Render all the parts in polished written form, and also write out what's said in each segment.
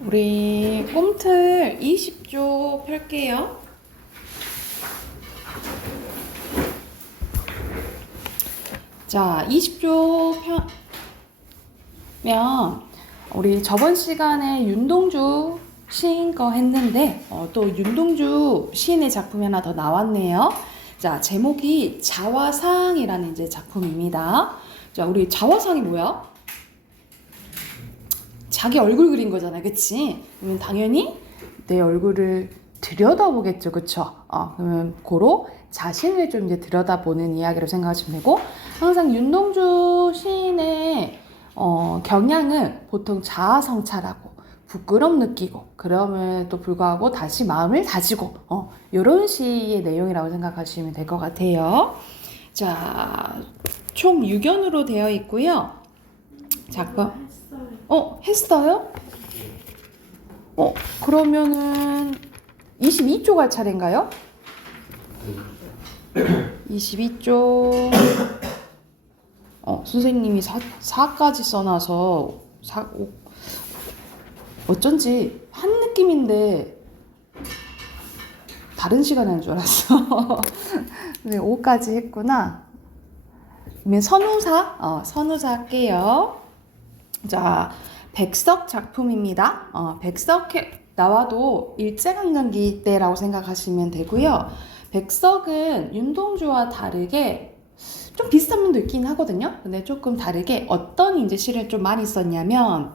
우리 꼼틀 20쪽 펼게요. 자, 20쪽 펴면 우리 저번 시간에 윤동주 시인 거 했는데 또 윤동주 시인의 작품이 하나 더 나왔네요. 자, 제목이 자화상이라는 이제 작품입니다. 자, 우리 자화상이 뭐야? 자기 얼굴 그린 거잖아, 그치? 그러면 당연히 내 얼굴을 들여다보겠죠, 그쵸? 그러면 고로 자신을 좀 이제 들여다보는 이야기로 생각하시면 되고, 항상 윤동주 시인의 경향은 보통 자아성찰하고 부끄럼 느끼고 그럼에도 불구하고 다시 마음을 다지고 이런 시의 내용이라고 생각하시면 될 것 같아요. 자, 총 6연으로 되어 있고요. 작품 했어요? 그러면은 22쪽 할 차례인가요? 22쪽. 선생님이 4까지 써놔서 어쩐지 한 느낌인데 다른 시간에 한 줄 알았어. 근데 5까지 했구나. 그러면 선우사 할게요. 자, 백석 작품입니다. 백석 나와도 일제강점기 때라고 생각하시면 되고요. 백석은 윤동주와 다르게 좀 비슷한 면도 있긴 하거든요. 근데 조금 다르게 어떤 이제 시를 좀 많이 썼냐면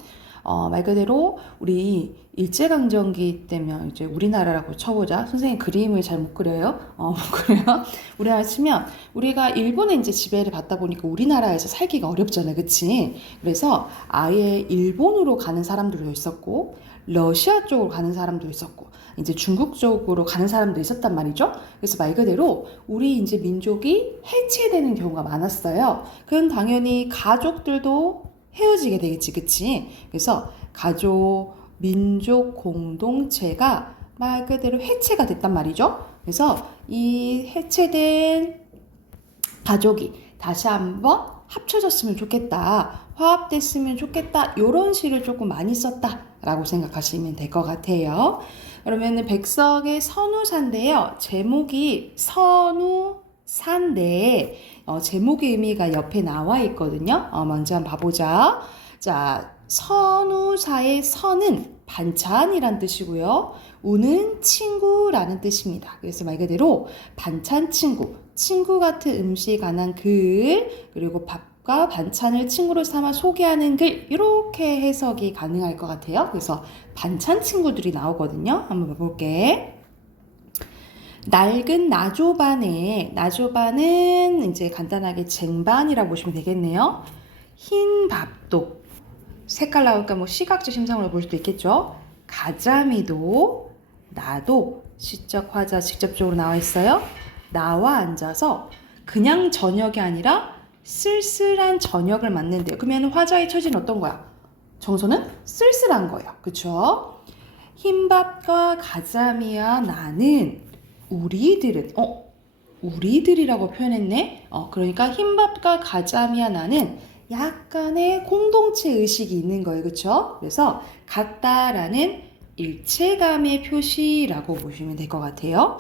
말 그대로 우리 일제강점기 때면 이제 우리나라라고 쳐보자. 선생님 그림을 잘 못 그려요. 못 그려요. 우리나라 치면 우리가 일본에 이제 지배를 받다 보니까 우리나라에서 살기가 어렵잖아요. 그치? 그래서 아예 일본으로 가는 사람들도 있었고, 러시아 쪽으로 가는 사람도 있었고, 이제 중국 쪽으로 가는 사람도 있었단 말이죠. 그래서 말 그대로 우리 이제 민족이 해체되는 경우가 많았어요. 그럼 당연히 가족들도 헤어지게 되겠지, 그치? 그래서 가족, 민족 공동체가 말 그대로 해체가 됐단 말이죠. 그래서 이 해체된 가족이 다시 한번 합쳐졌으면 좋겠다, 화합됐으면 좋겠다, 이런 시를 조금 많이 썼다라고 생각하시면 될 것 같아요. 그러면 백석의 선우사인데요. 제목이 선우사인데 제목의 의미가 옆에 나와 있거든요. 먼저 한번 봐보자. 자, 선우사의 선은 반찬이란 뜻이고요. 우는 친구라는 뜻입니다. 그래서 말 그대로 반찬 친구, 친구 같은 음식에 관한 글, 그리고 밥과 반찬을 친구로 삼아 소개하는 글, 이렇게 해석이 가능할 것 같아요. 그래서 반찬 친구들이 나오거든요. 한번 봐볼게. 낡은 나조반은 이제 간단하게 쟁반이라고 보시면 되겠네요. 흰 밥도, 색깔 나오니까 뭐 시각적 심상으로 볼 수도 있겠죠. 가자미도, 나도 시적 화자 직접적으로 나와 있어요. 나와 앉아서 그냥 저녁이 아니라 쓸쓸한 저녁을 맞는데요. 그러면 화자의 처지는 어떤 거야? 정서는 쓸쓸한 거예요. 그쵸? 흰밥과 가자미와 나는 우리들이라고 표현했네. 그러니까 흰밥과 가자미와 나는 약간의 공동체 의식이 있는 거예요. 그쵸? 그래서 같다라는 일체감의 표시라고 보시면 될 것 같아요.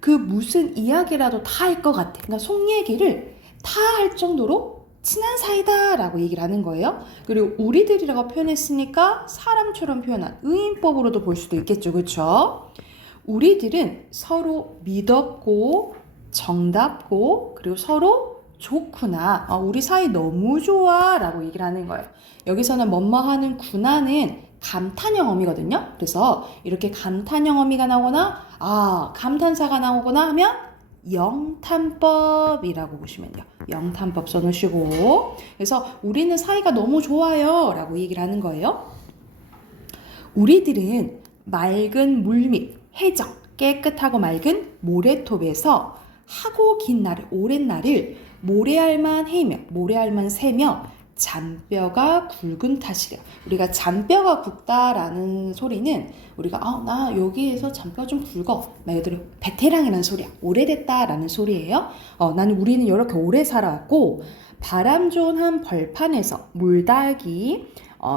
그 무슨 이야기라도 다 할 것 같아. 그러니까 속 얘기를 다 할 정도로 친한 사이다 라고 얘기를 하는 거예요. 그리고 우리들이라고 표현했으니까 사람처럼 표현한 의인법으로도 볼 수도 있겠죠. 그쵸? 우리들은 서로 믿었고 정답고 그리고 서로 좋구나. 우리 사이 너무 좋아 라고 얘기를 하는 거예요. 여기서는 뭐뭐하는 구나는 감탄형 어미거든요. 그래서 이렇게 감탄형 어미가 나오거나 감탄사가 나오거나 하면 영탄법이라고 보시면 돼요. 영탄법 써놓으시고, 그래서 우리는 사이가 너무 좋아요 라고 얘기를 하는 거예요. 우리들은 맑은 물밑 해적, 깨끗하고 맑은 모래톱에서 하고 긴 날을, 오랜 날을 모래알만 세며 잔뼈가 굵은 탓이래. 우리가 잔뼈가 굵다라는 소리는 우리가 나 여기에서 잔뼈가 좀 굵어, 말 그대로 베테랑이라는 소리야. 오래됐다라는 소리예요. 우리는 이렇게 오래 살아왔고 바람 좋은 한 벌판에서 물닭이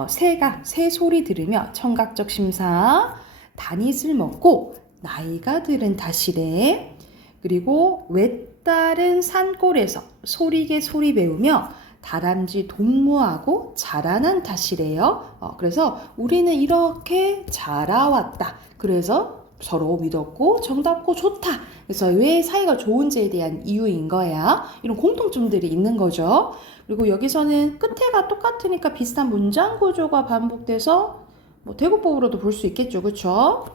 새가 새 소리 들으며 청각적 심사, 다닛을 먹고 나이가 들은 탓이래. 그리고 외따른 산골에서 소리게 소리 배우며 다람쥐 동무하고 자라난 탓이래요. 그래서 우리는 이렇게 자라왔다. 그래서 서로 믿었고 정답고 좋다. 그래서 왜 사이가 좋은지에 대한 이유인 거야. 이런 공통점들이 있는 거죠. 그리고 여기서는 끝에가 똑같으니까 비슷한 문장 구조가 반복돼서 뭐 대구법으로도 볼 수 있겠죠. 그렇죠?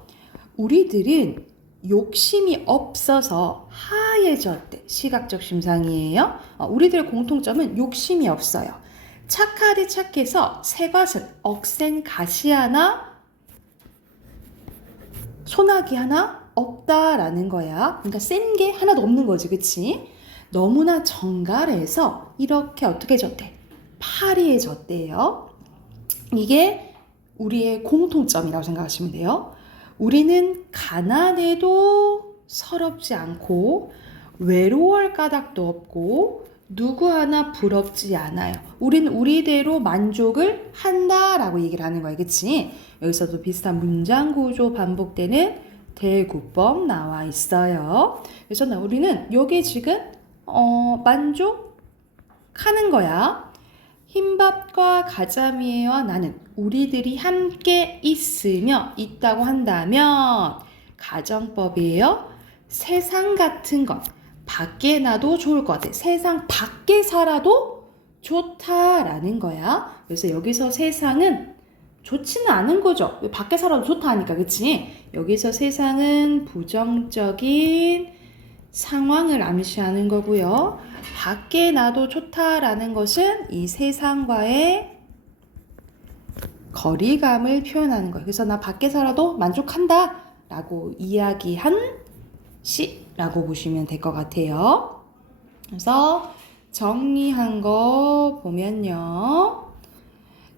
우리들은 욕심이 없어서 하얘졌대. 시각적 심상이에요. 우리들의 공통점은 욕심이 없어요. 착하디 착해서 새 것은 억센 가시 하나, 소나기 하나 없다라는 거야. 그러니까 센 게 하나도 없는 거지. 그치? 너무나 정갈해서 이렇게 어떻게 졌대? 파리해졌대요. 이게 우리의 공통점이라고 생각하시면 돼요. 우리는 가난해도 서럽지 않고 외로울 까닭도 없고 누구 하나 부럽지 않아요. 우리는 우리대로 만족을 한다라고 얘기를 하는 거야. 그치? 여기서도 비슷한 문장 구조 반복되는 대구법 나와 있어요. 그래서 우리는 여기 지금 만족하는 거야. 흰밥과 가자미와 나는 우리들이 함께 있다고 한다면 가정법이에요. 세상 같은 것 밖에 놔도 좋을 것 같아. 세상 밖에 살아도 좋다라는 거야. 그래서 여기서 세상은 좋지는 않은 거죠. 밖에 살아도 좋다 하니까. 그치? 여기서 세상은 부정적인 상황을 암시하는 거고요. 밖에 놔도 좋다라는 것은 이 세상과의 거리감을 표현하는 거예요. 그래서 나 밖에 살아도 만족한다 라고 이야기한 시라고 보시면 될 것 같아요. 그래서 정리한 거 보면요.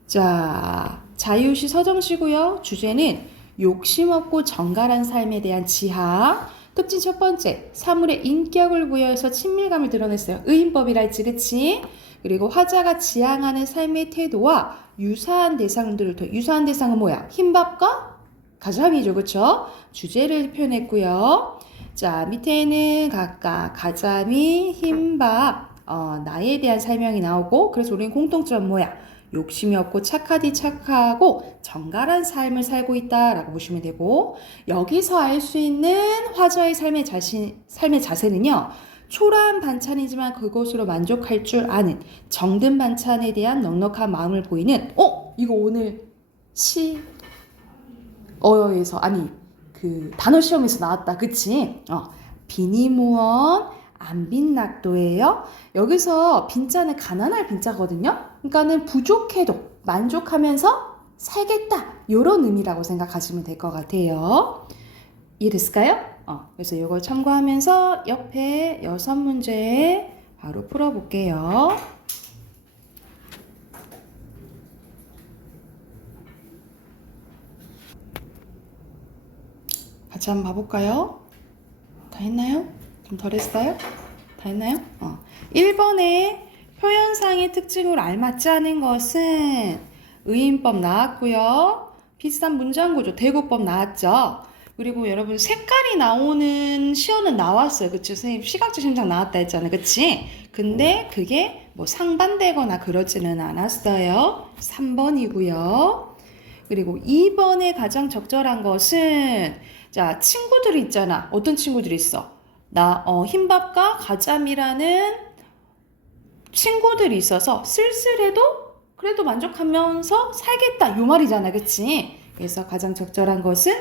자, 자유시 서정시고요. 주제는 욕심 없고 정갈한 삶에 대한 지하. 특징 첫 번째, 사물의 인격을 부여해서 친밀감을 드러냈어요. 의인법이랄지, 그치? 그리고 화자가 지향하는 삶의 태도와 유사한 대상들을 유사한 대상은 뭐야? 흰밥과 가자미죠, 그쵸? 주제를 표현했고요. 자, 밑에는 각각 가자미, 흰밥, 나에 대한 설명이 나오고, 그래서 우리는 공통점 뭐야? 욕심이 없고 착하디 착하고 정갈한 삶을 살고 있다라고 보시면 되고, 여기서 알 수 있는 화자의 삶의 자세는요, 초라한 반찬이지만 그것으로 만족할 줄 아는 정든 반찬에 대한 넉넉한 마음을 보이는, 이거 오늘 단어 시험에서 나왔다. 그치? 비니무원 안빈낙도예요. 여기서 빈자는 가난할 빈자거든요. 그러니까는 부족해도 만족하면서 살겠다. 이런 의미라고 생각하시면 될 것 같아요. 이해됐을까요? 그래서 이걸 참고하면서 옆에 6문제 바로 풀어볼게요. 같이 한번 봐볼까요? 다 했나요? 좀 덜 했어요? 다 했나요? 1번에 표현상의 특징으로 알맞지 않은 것은 의인법 나왔고요. 비슷한 문장구조 대구법 나왔죠. 그리고 여러분 색깔이 나오는 시어는 나왔어요. 그치? 선생님 시각적 심상 나왔다 했잖아요. 그치? 근데 그게 뭐 상반되거나 그러지는 않았어요. 3번이고요. 그리고 2번에 가장 적절한 것은 자, 친구들이 있잖아. 어떤 친구들이 있어? 흰밥과 가자미라는 친구들이 있어서 쓸쓸해도 그래도 만족하면서 살겠다. 요 말이잖아. 그치? 그래서 가장 적절한 것은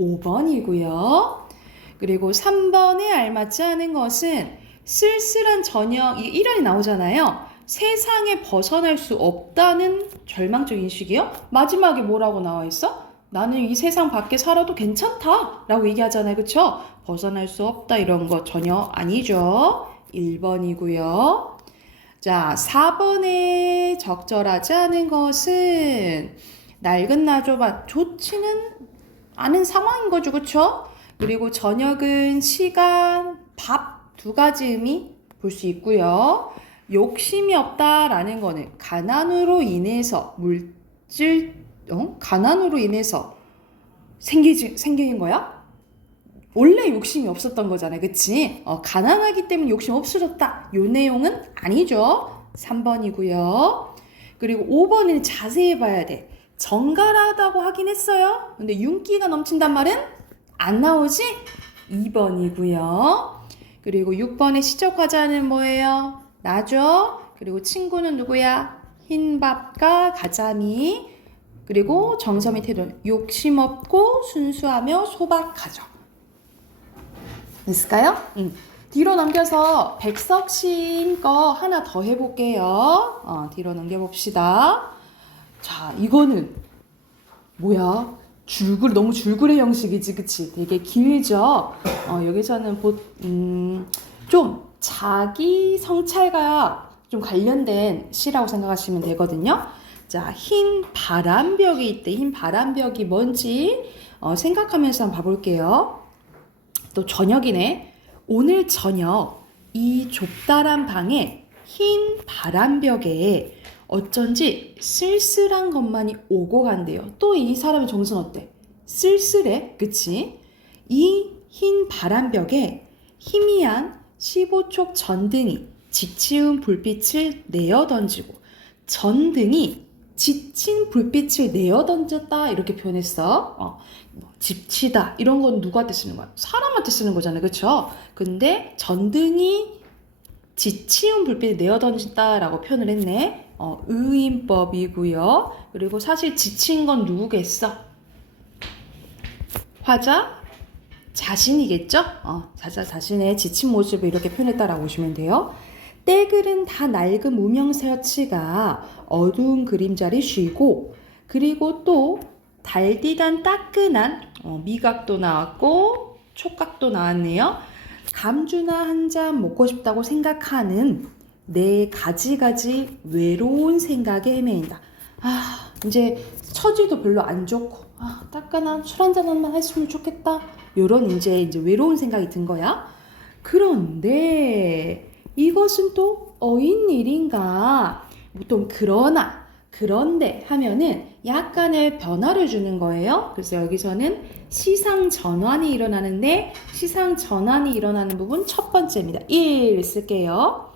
5번이고요. 그리고 3번에 알맞지 않은 것은 쓸쓸한 저녁, 이 1원이 나오잖아요. 세상에 벗어날 수 없다는 절망적 인식이요. 마지막에 뭐라고 나와 있어? 나는 이 세상 밖에 살아도 괜찮다 라고 얘기하잖아요. 그쵸? 벗어날 수 없다 이런 거 전혀 아니죠. 1번이고요. 자, 4번에 적절하지 않은 것은 낡은 나조밭 좋지는 않은 상황인 거죠. 그쵸? 그리고 저녁은 시간, 밥 두 가지 의미 볼 수 있고요. 욕심이 없다라는 거는 가난으로 인해서 가난으로 인해서 생긴 거야? 원래 욕심이 없었던 거잖아요. 그치? 가난하기 때문에 욕심 없어졌다. 요 내용은 아니죠. 3번이고요. 그리고 5번은 자세히 봐야 돼. 정갈하다고 하긴 했어요. 근데 윤기가 넘친단 말은 안 나오지? 2번이고요. 그리고 6번의 시적 과자는 뭐예요? 나죠? 그리고 친구는 누구야? 흰밥과 가자미. 그리고 정서미 태도는 욕심 없고 순수하며 소박하죠. 됐을까요? 뒤로 넘겨서 백석 시인 거 하나 더 해볼게요. 뒤로 넘겨봅시다. 자, 이거는 뭐야? 너무 줄거리 형식이지, 그치? 되게 길죠? 여기서는 좀 자기 성찰과 좀 관련된 시라고 생각하시면 되거든요. 자, 흰 바람벽이 있대. 흰 바람벽이 뭔지 생각하면서 한번 봐볼게요. 또 저녁이네. 오늘 저녁 이 좁다란 방에 흰 바람벽에 어쩐지 쓸쓸한 것만이 오고 간대요. 또 이 사람의 정신 어때? 쓸쓸해? 그치? 이 흰 바람벽에 희미한 15촉 전등이 지치운 불빛을 내어 던지고 전등이 지친 불빛을 내어 던졌다 이렇게 표현했어. 지치다 이런 건 누구한테 쓰는 거야? 사람한테 쓰는 거잖아요. 그쵸? 근데 전등이 지치운 불빛을 내어 던진다라고 표현을 했네. 의인법이고요. 그리고 사실 지친 건 누구겠어? 화자 자신이겠죠? 자신의 지친 모습을 이렇게 표현했다라고 보시면 돼요. 때글은 다 낡은 무명세어치가 어두운 그림자를 쉬고 그리고 또 달디단 따끈한 미각도 나왔고 촉각도 나왔네요. 감주나 한 잔 먹고 싶다고 생각하는 내 가지가지 외로운 생각에 헤매인다. 이제 처지도 별로 안 좋고 따끈한 술 한 잔만 했으면 좋겠다. 요런 이제 외로운 생각이 든 거야. 그런데 이것은 또 어인일인가? 보통 그러나 그런데 하면은 약간의 변화를 주는 거예요. 그래서 여기서는 시상 전환이 일어나는데 시상 전환이 일어나는 부분 첫 번째입니다. 1 쓸게요.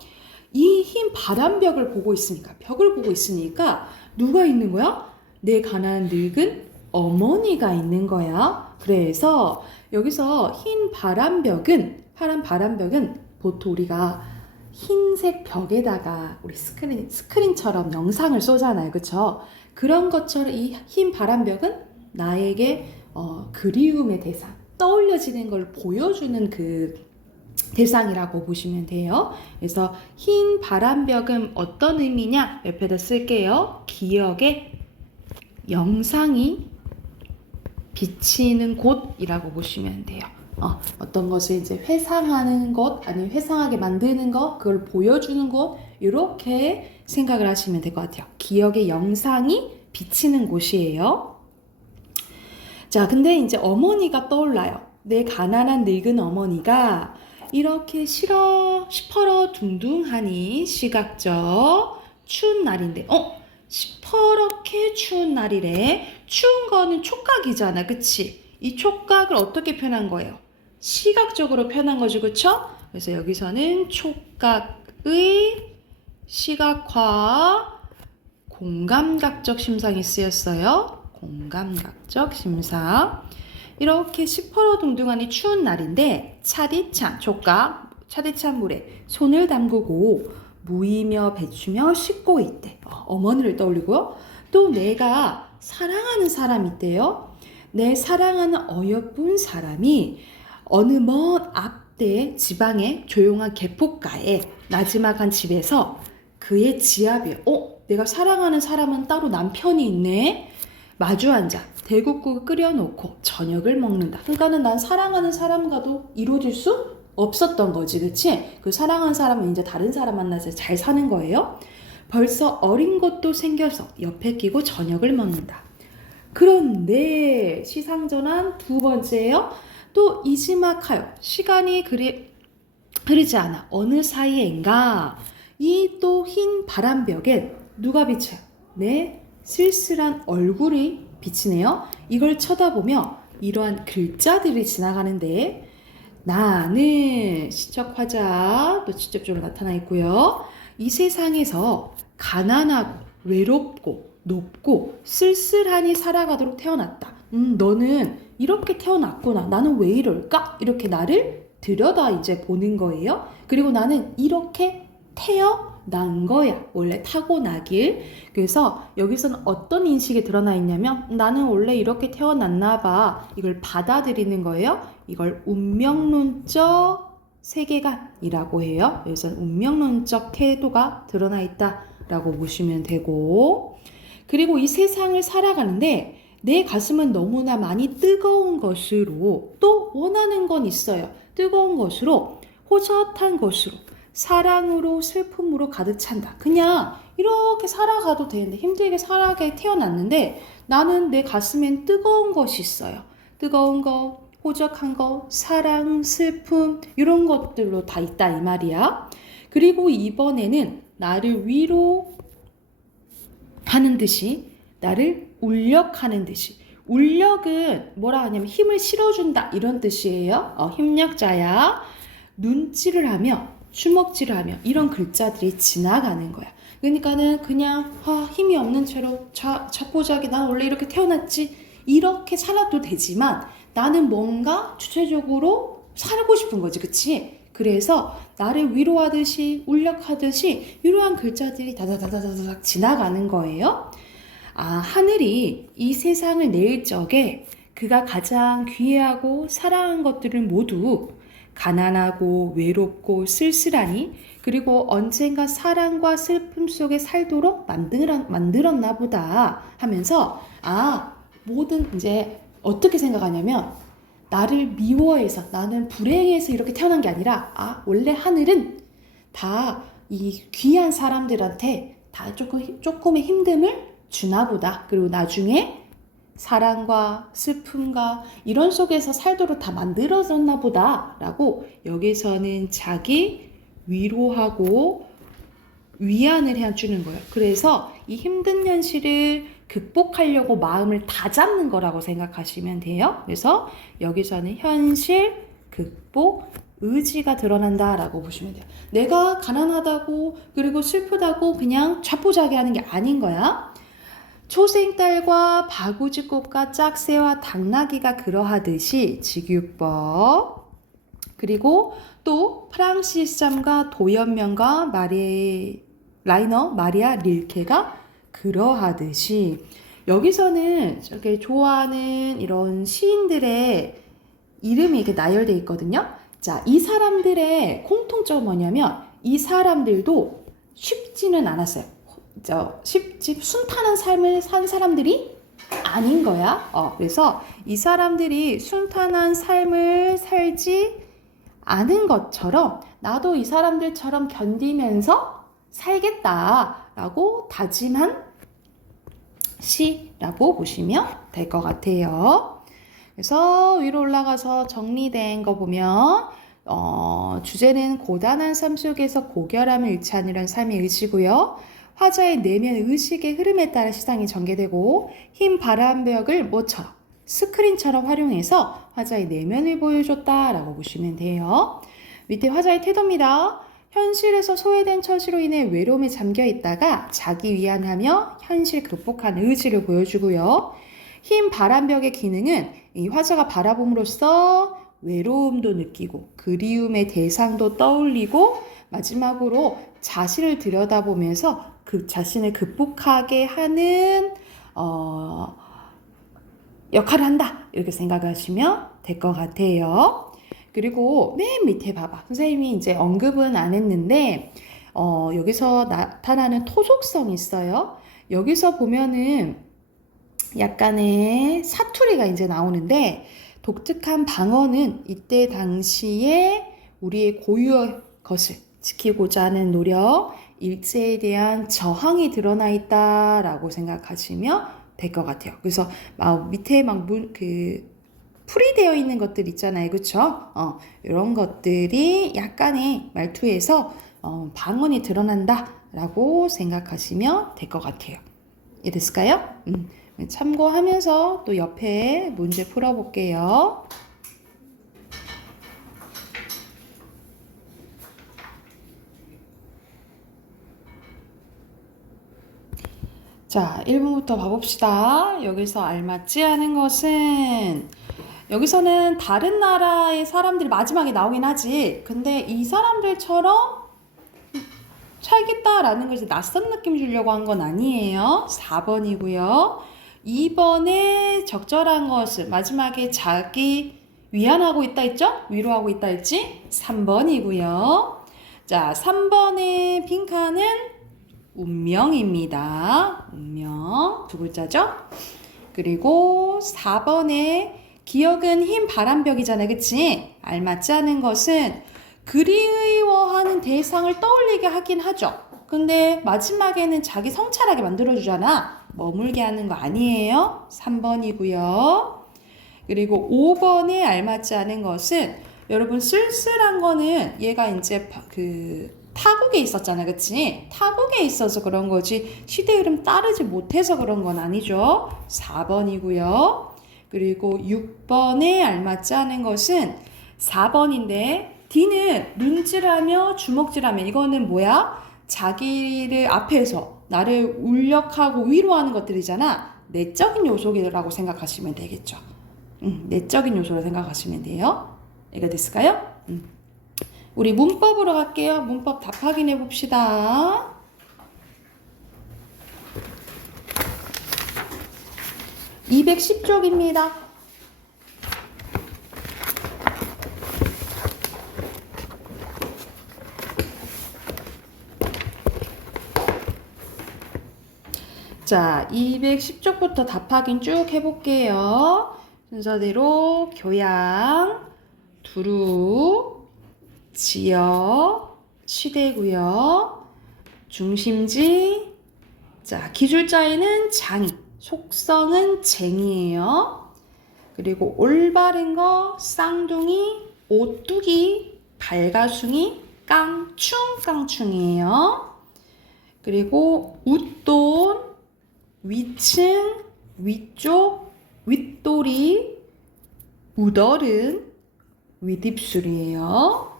이 흰 바람벽을 보고 있으니까 벽을 보고 있으니까 누가 있는 거야? 내 가난한 늙은 어머니가 있는 거야. 그래서 여기서 흰 바람벽은 파란 바람벽은 보통 우리가 흰색 벽에다가 우리 스크린처럼 영상을 쏘잖아요. 그쵸? 그런 것처럼 이 흰 바람벽은 나에게 그리움의 대상, 떠올려지는 걸 보여주는 그 대상이라고 보시면 돼요. 그래서 흰 바람벽은 어떤 의미냐? 옆에다 쓸게요. 기억의 영상이 비치는 곳이라고 보시면 돼요. 어떤 것을 이제 회상하는 것, 아니면 회상하게 만드는 것, 그걸 보여주는 곳, 이렇게 생각을 하시면 될 것 같아요. 기억의 영상이 비치는 곳이에요. 자, 근데 이제 어머니가 떠올라요. 내 가난한 늙은 어머니가 이렇게 시퍼러둥둥하니 시각적 추운 날인데, 시퍼렇게 추운 날이래. 추운 거는 촉각이잖아, 그치? 이 촉각을 어떻게 표현한 거예요? 시각적으로 표현한 거죠, 그쵸? 그래서 여기서는 촉각의 시각화, 공감각적 심상이 쓰였어요. 공감각적 심상. 이렇게 시퍼러둥둥하니 추운 날인데 차디찬 촉각, 차디찬 물에 손을 담그고 무이며 배추며 씻고 있대. 어머니를 떠올리고요. 또 내가 사랑하는 사람이 있대요. 내 사랑하는 어여쁜 사람이 어느 먼 앞대 지방의 조용한 개폭가에 나지막한 집에서 그의 지압이에요. 내가 사랑하는 사람은 따로 남편이 있네. 마주 앉아 대국국을 끓여놓고 저녁을 먹는다. 그러니까는 난 사랑하는 사람과도 이루어질 수 없었던 거지, 그치? 그 사랑하는 사람은 이제 다른 사람 만나서 잘 사는 거예요. 벌써 어린 것도 생겨서 옆에 끼고 저녁을 먹는다. 그런데 시상전환 두 번째예요. 또 이지막하여 시간이 흐르지 않아 어느 사이엔가 이 또 흰 바람벽엔 누가 비쳐요? 내 쓸쓸한 얼굴이 비치네요. 이걸 쳐다보며 이러한 글자들이 지나가는데 나는 시적 화자도 직접적으로 나타나 있고요. 이 세상에서 가난하고 외롭고 높고 쓸쓸하니 살아가도록 태어났다. 너는 이렇게 태어났구나. 나는 왜 이럴까? 이렇게 나를 들여다 이제 보는 거예요. 그리고 나는 이렇게 태어난 거야. 원래 타고나길. 그래서 여기서는 어떤 인식이 드러나 있냐면 나는 원래 이렇게 태어났나 봐. 이걸 받아들이는 거예요. 이걸 운명론적 세계관이라고 해요. 여기서는 운명론적 태도가 드러나 있다라고 보시면 되고, 그리고 이 세상을 살아가는데 내 가슴은 너무나 많이 뜨거운 것으로 또 원하는 건 있어요. 뜨거운 것으로, 호젓한 것으로, 사랑으로, 슬픔으로 가득 찬다. 그냥 이렇게 살아가도 되는데, 힘들게 살아게 태어났는데 나는 내 가슴엔 뜨거운 것이 있어요. 뜨거운 거, 호적한 거, 사랑, 슬픔 이런 것들로 다 있다 이 말이야. 그리고 이번에는 나를 위로하는 듯이, 나를 울력하는 듯이, 울력은 뭐라 하냐면 힘을 실어준다 이런 뜻이에요. 힘력자야. 눈질을 하며 주먹질을 하며 이런 글자들이 지나가는 거야. 그러니까는 그냥 힘이 없는 채로 자포자기 난 원래 이렇게 태어났지 이렇게 살아도 되지만 나는 뭔가 주체적으로 살고 싶은 거지, 그치? 그래서 나를 위로하듯이 울력하듯이 이러한 글자들이 다다다다다닥 지나가는 거예요. 하늘이 이 세상을 내을 적에 그가 가장 귀해하고 사랑한 것들을 모두 가난하고 외롭고 쓸쓸하니 그리고 언젠가 사랑과 슬픔 속에 살도록 만들었나 보다 하면서 모든 이제 어떻게 생각하냐면 나를 미워해서 나는 불행해서 이렇게 태어난 게 아니라 원래 하늘은 다 이 귀한 사람들한테 다 조금의 힘듦을 주나 보다. 그리고 나중에 사랑과 슬픔과 이런 속에서 살도록 다 만들어졌나 보다 라고 여기서는 자기 위로하고 위안을 해주는 거예요. 그래서 이 힘든 현실을 극복하려고 마음을 다잡는 거라고 생각하시면 돼요. 그래서 여기서는 현실, 극복, 의지가 드러난다 라고 보시면 돼요. 내가 가난하다고 그리고 슬프다고 그냥 자포자기하는 게 아닌 거야. 초생딸과 바구지꽃과 짝새와 당나귀가 그러하듯이 직유법, 그리고 또 프랑시스 잠과 도연명과 라이너 마리아 릴케가 그러하듯이, 여기서는 저게 좋아하는 이런 시인들의 이름이 이렇게 나열되어 있거든요. 자, 이 사람들의 공통점은 뭐냐면 이 사람들도 쉽지는 않았어요. 쉽지 순탄한 삶을 산 사람들이 아닌 거야. 그래서 이 사람들이 순탄한 삶을 살지 않은 것처럼 나도 이 사람들처럼 견디면서 살겠다라고 다짐한 시라고 보시면 될 것 같아요. 그래서 위로 올라가서 정리된 거 보면 주제는 고단한 삶 속에서 고결함을 잃지 않으려는 삶의 의지고요. 화자의 내면 의식의 흐름에 따라 시상이 전개되고 흰 바람벽을 뭐처럼 스크린처럼 활용해서 화자의 내면을 보여줬다라고 보시면 돼요. 밑에 화자의 태도입니다. 현실에서 소외된 처지로 인해 외로움에 잠겨 있다가 자기 위안하며 현실 극복한 의지를 보여주고요. 흰 바람벽의 기능은 이 화자가 바라봄으로써 외로움도 느끼고 그리움의 대상도 떠올리고 마지막으로 자신을 들여다보면서 그 자신을 극복하게 하는 역할을 한다 이렇게 생각하시면 될 것 같아요. 그리고 맨 밑에 봐봐. 선생님이 이제 언급은 안 했는데 여기서 나타나는 토속성이 있어요. 여기서 보면은 약간의 사투리가 이제 나오는데 독특한 방언은 이때 당시에 우리의 고유의 것을 지키고자 하는 노력, 일제에 대한 저항이 드러나 있다라고 생각하시면 될 것 같아요. 그래서 밑에 풀이되어 있는 것들 있잖아요. 그쵸? 이런 것들이 약간의 말투에서 방언이 드러난다라고 생각하시면 될 것 같아요. 이해됐을까요? 참고하면서 또 옆에 문제 풀어볼게요. 자, 1번부터 봐봅시다. 여기서 알맞지 않은 것은 여기서는 다른 나라의 사람들이 마지막에 나오긴 하지. 근데 이 사람들처럼 살겠다라는 걸 이제 낯선 느낌 주려고 한 건 아니에요. 4번이고요. 2번에 적절한 것은 마지막에 자기 위안하고 있다 했죠? 위로하고 있다 했지? 3번이고요. 자, 3번의 빈칸은 운명입니다. 운명 두 글자죠? 그리고 4번에 기억은 흰 바람벽이잖아요. 그치? 알맞지 않은 것은 그리워하는 대상을 떠올리게 하긴 하죠. 근데 마지막에는 자기 성찰하게 만들어주잖아. 머물게 하는 거 아니에요. 3번이고요. 그리고 5번에 알맞지 않은 것은 여러분 쓸쓸한 거는 얘가 이제 타국에 있었잖아. 그치? 타국에 있어서 그런 거지 시대 흐름 따르지 못해서 그런 건 아니죠. 4번이고요. 그리고 6번에 알맞지 않은 것은 4번인데 D는 눈질하며 주먹질하며 이거는 뭐야? 자기를 앞에서 나를 울력하고 위로하는 것들이잖아. 내적인 요소라고 생각하시면 되겠죠. 내적인 요소로 생각하시면 돼요. 이해가 됐을까요? 우리 문법으로 갈게요. 문법 답 확인해 봅시다. 210쪽입니다. 자, 210쪽부터 답 확인 쭉 해볼게요. 순서대로 교양, 두루, 지어, 시대고요. 중심지, 자, 기술자에는 장이, 속성은 쟁이에요. 그리고 올바른 거, 쌍둥이, 오뚜기, 발가숭이, 깡충이에요. 그리고 웃돈, 위층, 위쪽, 윗도리, 우덜은 윗입술이에요.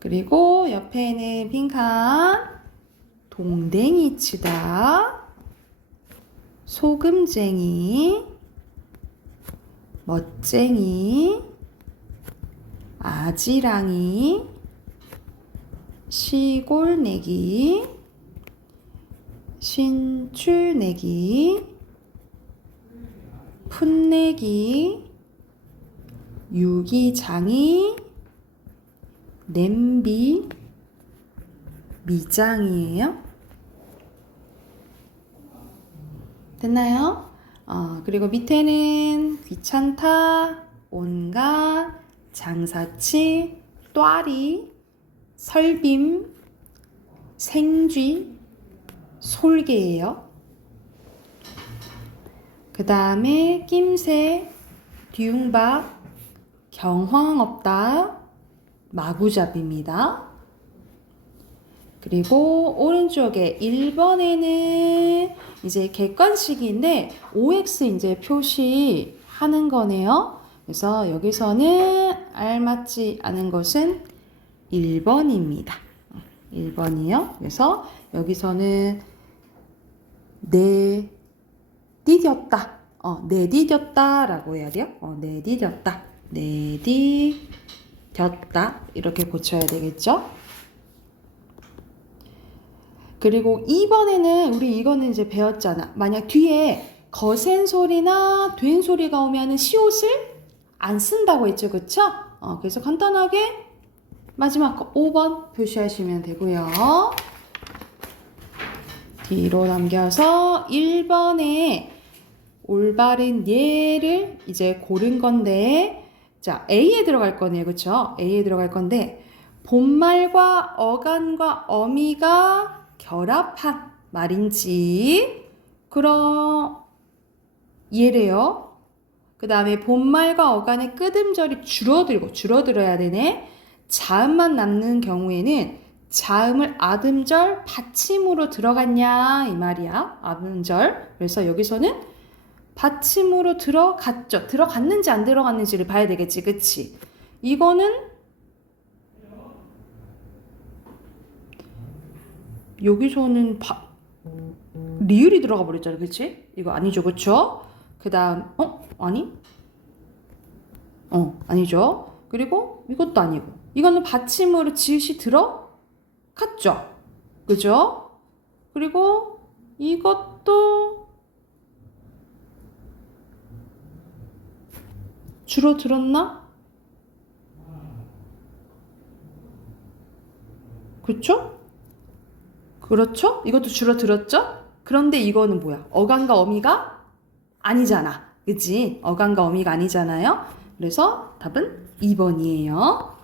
그리고 옆에는 빈칸, 동댕이치다, 소금쟁이, 멋쟁이, 아지랑이, 시골내기, 신출내기, 풋내기, 유기장이, 냄비, 미장이에요. 됐나요? 그리고 밑에는 귀찮다, 온갖, 장사치, 또아리, 설빔, 생쥐, 솔개예요. 그 다음에 낌새, 뒤움박, 경황 없다, 마구잡이입니다. 그리고 오른쪽에 1번에는 이제 객관식인데 OX 이제 표시하는 거네요. 그래서 여기서는 알맞지 않은 것은 1번입니다. 1번이요. 그래서 여기서는 내디뎠다. 내디뎠다라고 해야 돼요. 내디뎠다. 내디뎠다. 이렇게 고쳐야 되겠죠. 그리고 2번에는 우리 이거는 이제 배웠잖아. 만약 뒤에 거센 소리나 된 소리가 오면은 시옷을 안 쓴다고 했죠. 그쵸? 그래서 간단하게 마지막 거 5번 표시하시면 되고요. 뒤로 넘겨서 1번에 올바른 예를 이제 고른 건데, 자, A에 들어갈 거네요. 그쵸? A에 들어갈 건데, 본말과 어간과 어미가 결합한 말인지, 그럼 예래요. 그 다음에 본말과 어간의 끄듬절이 줄어들어야 되네. 자음만 남는 경우에는 자음을 아음절 받침으로 들어갔냐 이 말이야. 아음절. 그래서 여기서는 받침으로 들어갔죠. 들어갔는지 안 들어갔는지를 봐야 되겠지. 그치? 이거는 여기서는 리을이 들어가 버렸잖아. 그치? 이거 아니죠. 그쵸? 그 다음 아니? 아니죠. 그리고 이것도 아니고 이거는 받침으로 지읒이 들어갔죠. 그죠? 그리고 이것도 줄어들었나? 그쵸? 그렇죠? 이것도 줄어들었죠? 그런데 이거는 뭐야? 어간과 어미가 아니잖아. 그치? 어간과 어미가 아니잖아요. 그래서 답은 2번이에요.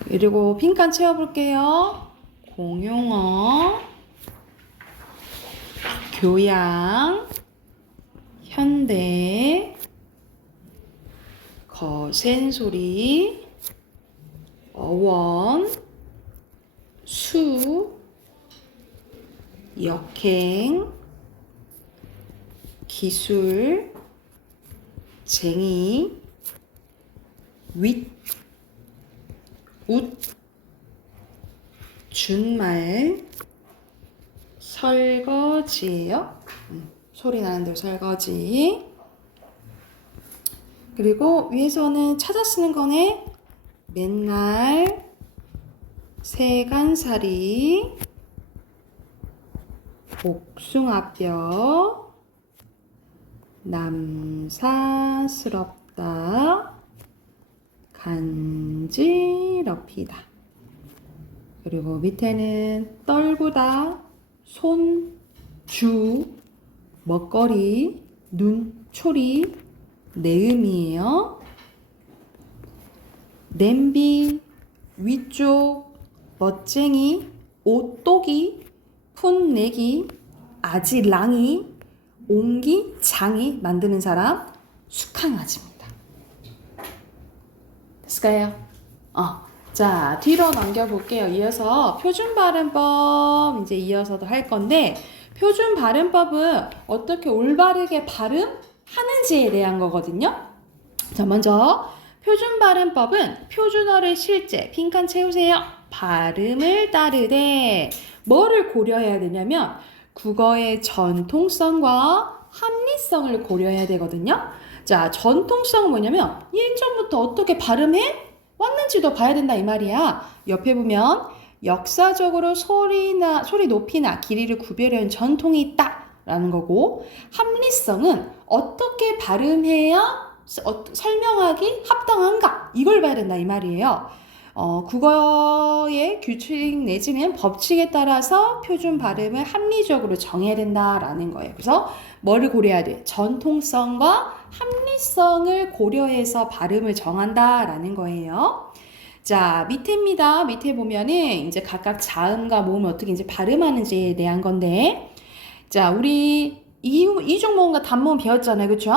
그리고 빈칸 채워볼게요. 공용어, 교양, 현대, 거센소리, 어원, 수, 역행, 기술, 쟁이, 윗, 웃, 준말, 설거지예요. 소리 나는 대로 설거지. 그리고 위에서는 찾아 쓰는 거네. 맨날, 세간살이, 복숭아뼈, 남사스럽다, 간지럽히다. 그리고 밑에는 떨구다, 손, 주, 먹거리, 눈, 초리, 내음이에요. 냄비, 위쪽, 멋쟁이, 옷또기, 푼내기, 아지랑이, 옹기, 장이 만드는 사람, 숙항아지입니다. 됐을까요? 자, 뒤로 넘겨볼게요. 이어서 표준 발음법 이제 이어서도 할 건데, 표준 발음법은 어떻게 올바르게 발음하는지에 대한 거거든요. 자, 먼저 표준 발음법은 표준어를 실제, 빈칸 채우세요. 발음을 따르되 뭐를 고려해야 되냐면 국어의 전통성과 합리성을 고려해야 되거든요. 자, 전통성은 뭐냐면 예전부터 어떻게 발음해 왔는지도 봐야 된다 이 말이야. 옆에 보면 역사적으로 소리 높이나 길이를 구별해온 전통이 있다라는 거고, 합리성은 어떻게 발음해야 설명하기 합당한가 이걸 봐야 된다 이 말이에요. 국어의 규칙 내지는 법칙에 따라서 표준 발음을 합리적으로 정해야 된다라는 거예요. 그래서 뭐를 고려해야 돼? 전통성과 합리성을 고려해서 발음을 정한다라는 거예요. 자, 밑에입니다. 밑에 보면은 이제 각각 자음과 모음을 어떻게 이제 발음하는지에 대한 건데, 자, 우리 이중모음과 단모음 배웠잖아요. 그쵸?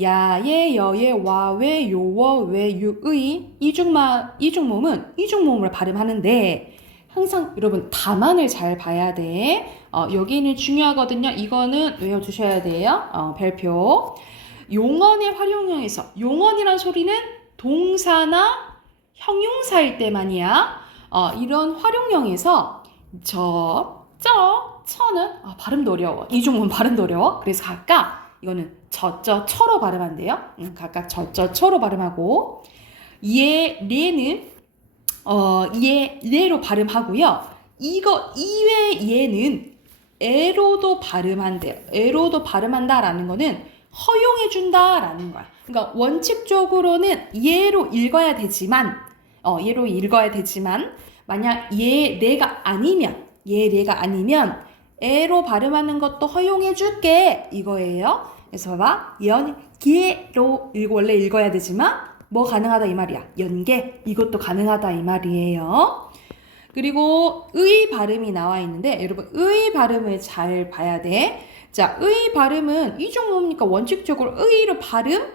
야예, 여예, 와외, 요워, 왜, 유의 이중모음은 이중모음으로 발음하는데 항상 여러분 다만을 잘 봐야 돼. 여기는 중요하거든요. 이거는 외워두셔야 돼요. 별표. 용언의 활용형에서 용언이란 소리는 동사나 형용사일 때만이야. 이런 활용형에서 처는 발음도 어려워. 이중모음 발음도 어려워. 그래서 각각 이거는 처로 발음한대요. 각각 처로 발음하고, 레는 레로 발음하고요. 이거 이외 얘는 에로도 발음한대요. 에로도 발음한다라는 거는 허용해준다라는 거야. 그러니까 원칙적으로는 얘로 읽어야 되지만, 만약 얘가 아니면 에로 발음하는 것도 허용해줄게 이거예요. 그래서 봐봐, 연계로 원래 읽어야 되지만 뭐 가능하다 이 말이야. 연계, 이것도 가능하다 이 말이에요. 그리고 의 발음이 나와 있는데 여러분 의 발음을 잘 봐야 돼. 자, 의 발음은 이중모음이니까 원칙적으로 의로 발음해야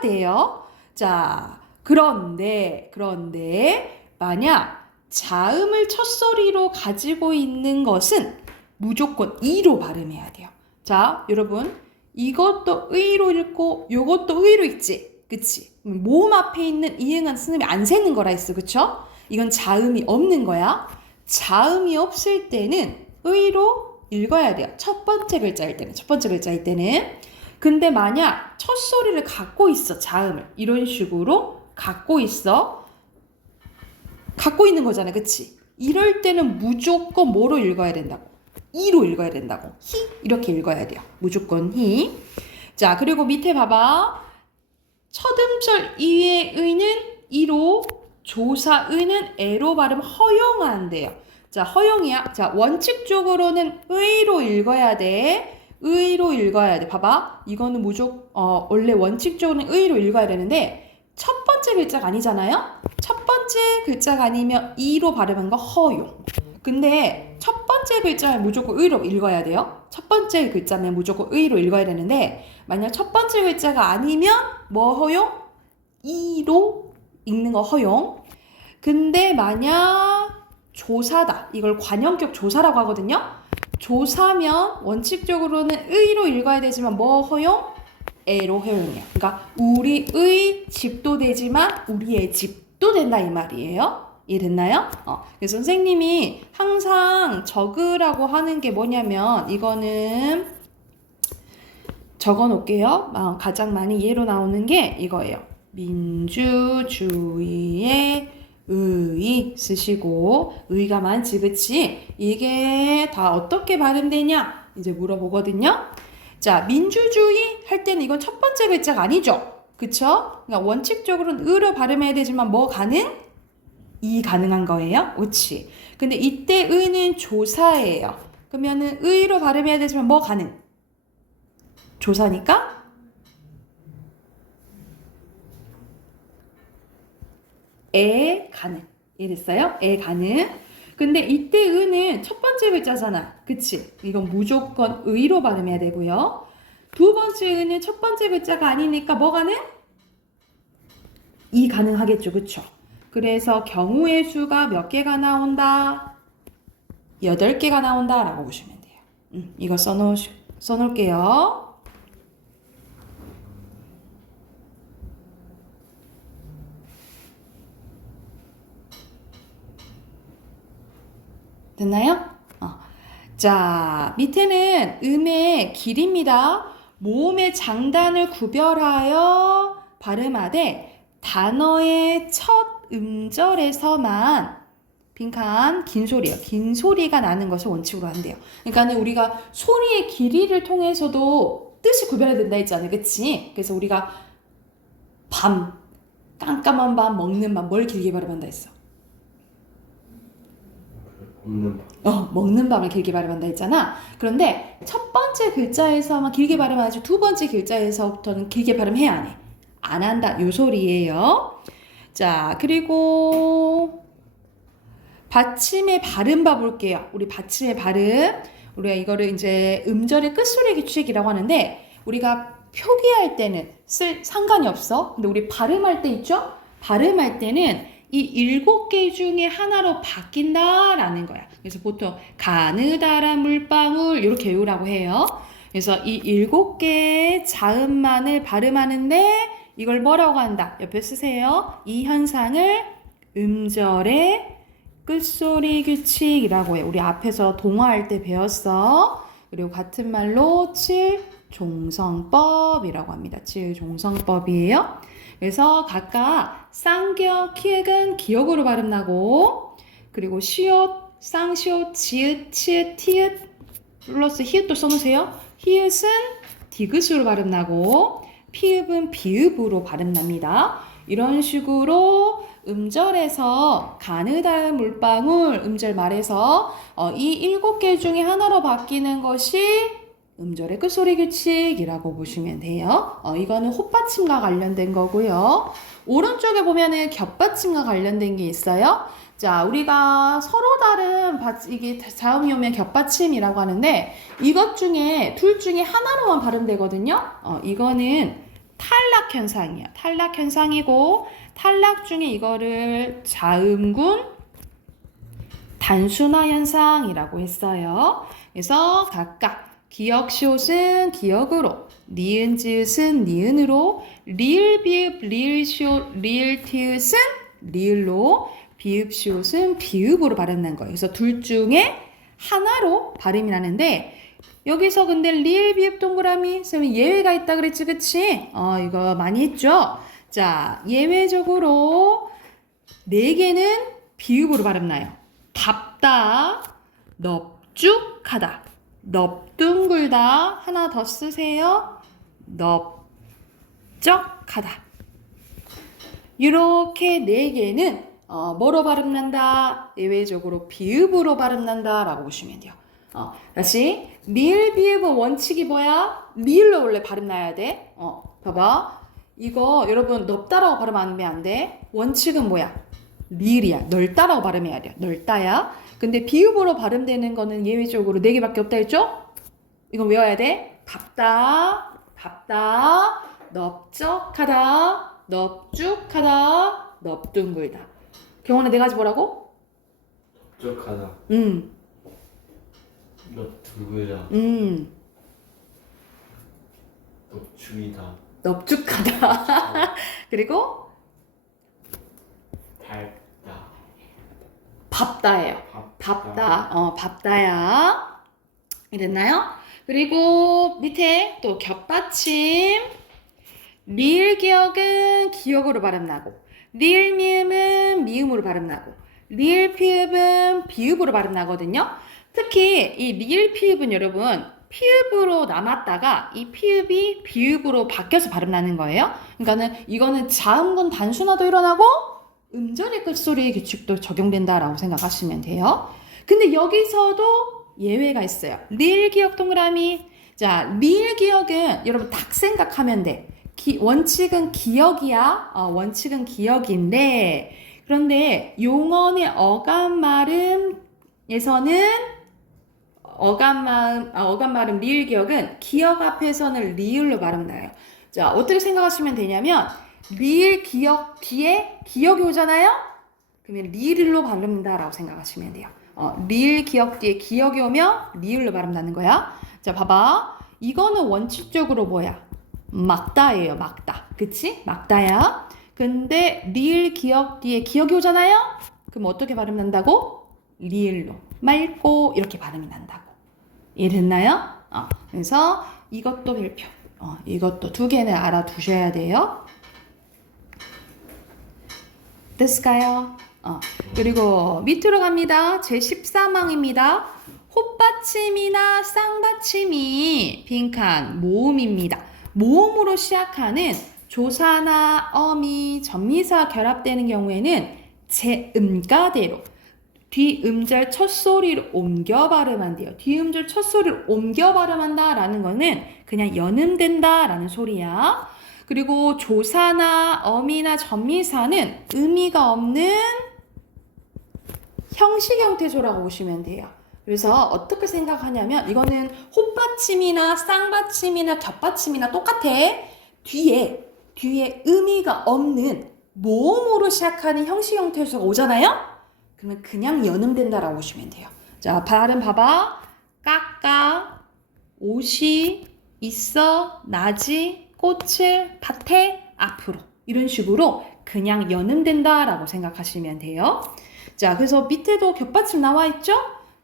돼요. 자, 그런데 만약 자음을 첫소리로 가지고 있는 것은 무조건 이로 발음해야 돼요. 자, 여러분 이것도 의로 읽고 요것도 의로 읽지. 그치? 모음 앞에 있는 이응한 스음이 안 새는 거라 했어. 그쵸? 이건 자음이 없는 거야. 자음이 없을 때는 의로 읽어야 돼요. 첫 번째 글자일 때는. 근데 만약 첫 소리를 갖고 있어. 자음을. 이런 식으로 갖고 있어. 갖고 있는 거잖아. 그치? 이럴 때는 무조건 뭐로 읽어야 된다고? 이로 읽어야 된다고. 히 이렇게 읽어야 돼요. 무조건 히. 자, 그리고 밑에 봐봐. 첫 음절 이외의 의는 이로, 조사의는 에로 발음 허용한대요. 자, 허용이야. 자, 원칙적으로는 의로 읽어야 돼. 의로 읽어야 돼. 봐봐. 이거는 무조건 원래 원칙적으로는 의로 읽어야 되는데 첫 번째 글자가 아니잖아요. 첫 번째 글자가 아니면 이로 발음한 거 허용. 근데 첫 번째 글자는 무조건 의로 읽어야 돼요. 첫 번째 글자면 무조건 의로 읽어야 되는데 만약 첫 번째 글자가 아니면 뭐 허용? 이로 읽는 거 허용. 근데 만약 조사다. 이걸 관형격 조사라고 하거든요. 조사면 원칙적으로는 의로 읽어야 되지만 뭐 허용? 에로 허용이에요. 그러니까 우리의 집도 되지만 우리의 집도 된다 이 말이에요. 이해됐나요? 그래서 선생님이 항상 적으라고 하는 게 뭐냐면 이거는 적어 놓을게요. 가장 많이 예로 나오는 게 이거예요. 민주주의의 의 쓰시고 의가 많지 그치? 이게 다 어떻게 발음되냐? 이제 물어보거든요. 자, 민주주의 할 때는 이건 첫 번째 글자가 아니죠? 그쵸? 그러니까 원칙적으로는 의로 발음해야 되지만 뭐 가능? 이 가능한 거예요? 그치? 근데 이때 의는 조사예요. 그러면은 의로 발음해야 되지만 뭐 가능? 조사니까? 에 가능. 이해됐어요? 에 가능. 근데 이때 의는 첫 번째 글자잖아. 그치? 이건 무조건 의로 발음해야 되고요. 두 번째 의는 첫 번째 글자가 아니니까 뭐 가능? 이 가능하겠죠. 그쵸? 그래서 경우의 수가 몇 개가 나온다? 8개가 나온다 라고 보시면 돼요. 이거 써놓을게요. 됐나요? 자, 밑에는 음의 길이입니다. 모음의 장단을 구별하여 발음하되 단어의 첫 음절에서만 빈칸 긴 소리예요. 긴 소리가 나는 것을 원칙으로 한대요. 그러니까 우리가 소리의 길이를 통해서도 뜻이 구별해야 된다 했잖아요. 그치? 그래서 우리가 밤, 깜깜한 밤, 먹는 밤, 뭘 길게 발음한다 했어? 먹는 밤을 길게 발음한다 했잖아. 그런데 첫 번째 글자에서만 길게 발음하지 두 번째 글자에서부터는 길게 발음해야 안 해. 안 한다. 요 소리예요. 자, 그리고 받침의 발음 봐볼게요. 우리 받침의 발음. 우리가 이거를 이제 음절의 끝소리 규칙이라고 하는데 우리가 표기할 때는 쓸 상관이 없어. 근데 우리 발음할 때 있죠? 발음할 때는 이 7개 중에 하나로 바뀐다라는 거야. 그래서 보통 가느다란 물방울 이렇게 외우라고 해요. 그래서 이 7개의 자음만을 발음하는데 이걸 뭐라고 한다? 옆에 쓰세요. 이 현상을 음절의 끝소리 규칙이라고 해요. 우리 앞에서 동화할 때 배웠어. 그리고 같은 말로 칠종성법이라고 합니다. 칠종성법이에요. 그래서 각각 쌍기역, 키읔은 기역으로 발음 나고 그리고 시옷, 쌍시옷, 지읒, 치읒, 티읒 플러스 히읗도 써놓으세요. 히읗은 디귿으로 발음 나고 피읍은 비읍으로 발음 납니다. 이런 식으로 음절에서 가느다란 물방울 음절 말에서 이 7개 중에 하나로 바뀌는 것이 음절의 끝소리 규칙이라고 보시면 돼요. 이거는 헛받침과 관련된 거고요. 오른쪽에 보면은 겹받침과 관련된 게 있어요. 자, 우리가 서로 다른 이게 자음이 오면 겹받침이라고 하는데 이것 중에 둘 중에 하나로만 발음되거든요. 이거는 탈락 현상이에요. 탈락 현상이고 탈락 중에 이거를 자음군 단순화 현상이라고 했어요. 그래서 각각 기역 시옷은 기역으로, 니은 지읒은 니은으로, 리을 비읍 리을 시옷 리을 티읕은 리을로, 비읍 시옷은 비읍으로 발음난 거예요. 그래서 둘 중에 하나로 발음이 나는데 여기서 근데 리을 비읍 동그라미 쌤이 예외가 있다 그랬지, 그치? 이거 많이 했죠? 자, 예외적으로 4개는 비읍으로 발음나요. 답다, 넙죽하다, 넙둥글다. 하나 더 쓰세요. 넙적하다. 이렇게 4개는 뭐로 발음난다? 예외적으로 비읍으로 발음난다 라고 보시면 돼요. 다시 리을 비읍은 원칙이 뭐야? 리을로 원래 발음 나야 돼. 봐봐. 이거 여러분 넓다라고 발음하면 안 돼. 원칙은 뭐야? 리을이야. 넓다라고 발음해야 돼요. 넓다야. 근데 비읍으로 발음되는 거는 예외적으로 4개밖에 없다 했죠? 이건 외워야 돼. 답다, 답다, 넓적하다, 넙죽하다, 넙둥글다. 경원아 4가지 뭐라고? 넓적하다. 넙둥글다. 넙죽이다. 넙죽하다. 그리고 달다. 밥다예요. 밥다. 밥다야. 이랬나요? 그리고 밑에 또 겹받침. 리을 기역은 기역으로 발음나고, 리을 미음은 미음으로 발음나고, 리을 피읍은 비읍으로 발음나거든요. 특히 이 리을 피읍은 여러분 피읍으로 남았다가 이 피읍이 비읍으로 바뀌어서 발음나는 거예요. 그러니까는 이거는 자음군 단순화도 일어나고 음절의 끝소리의 규칙도 적용된다라고 생각하시면 돼요. 근데 여기서도 예외가 있어요. 리을 기역 동그라미. 자, 리을 기역은 여러분 딱 생각하면 돼. 원칙은 기역이야. 원칙은 기역인데, 그런데 용언의 어감 발음에서는 어감 발음 리을 기역은 기역 앞에서는 리을로 발음나요. 자, 어떻게 생각하시면 되냐면 리을 기역 뒤에 기역이 오잖아요. 그러면 리을로 발음된다라고 생각하시면 돼요. 리을 기역 뒤에 기역이 오면 리을로 발음나는 거야. 자, 봐봐. 이거는 원칙적으로 뭐야? 막다예요. 막다. 그치? 막다야. 근데 리을 기역 뒤에 기역이 오잖아요. 그럼 어떻게 발음 난다고? 리을로. 맑고 이렇게 발음이 난다고. 이해됐나요? 그래서 이것도 별표. 이것도 2개는 알아두셔야 돼요. 됐을까요? 그리고 밑으로 갑니다. 제14망입니다. 헛받침이나 쌍받침이 빈칸 모음입니다. 모음으로 시작하는 조사나 어미, 전미사 결합되는 경우에는 제음가대로 뒤음절 첫소리를 옮겨 발음한대요. 뒤음절 첫소리를 옮겨 발음한다라는 거는 그냥 연음된다라는 소리야. 그리고 조사나 어미나 전미사는 의미가 없는 형식 형태조라고 보시면 돼요. 그래서 어떻게 생각하냐면 이거는 헛받침이나 쌍받침이나 겹받침이나 똑같아. 뒤에 의미가 없는 모음으로 시작하는 형식 형태조가 오잖아요. 그러면 그냥 연음된다라고 보시면 돼요. 자, 발음 봐봐. 깎아, 옷이, 있어, 나지, 꽃을, 밭에, 앞으로. 이런 식으로 그냥 연음된다라고 생각하시면 돼요. 자, 그래서 밑에도 겹받침 나와 있죠?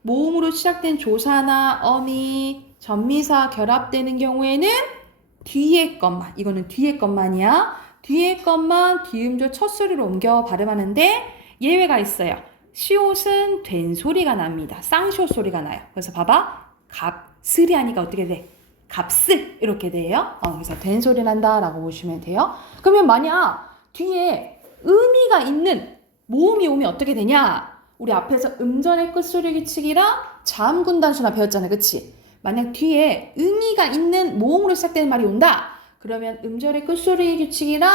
모음으로 시작된 조사나 어미, 전미사 결합되는 경우에는 뒤에 것만, 이거는 뒤에 것만이야. 뒤에 것만 뒤음절 첫 소리로 옮겨 발음하는데 예외가 있어요. 시옷은 된 소리가 납니다. 쌍시옷 소리가 나요. 그래서 봐봐. 값을이 하니까 어떻게 돼? 값을 이렇게 돼요. 그래서 된 소리 난다라고 보시면 돼요. 그러면 만약 뒤에 의미가 있는 모음이 오면 어떻게 되냐? 우리 앞에서 음절의 끝소리 규칙이랑 자음군 단순화 배웠잖아요. 그치? 만약 뒤에 의미가 있는 모음으로 시작되는 말이 온다. 그러면 음절의 끝소리 규칙이랑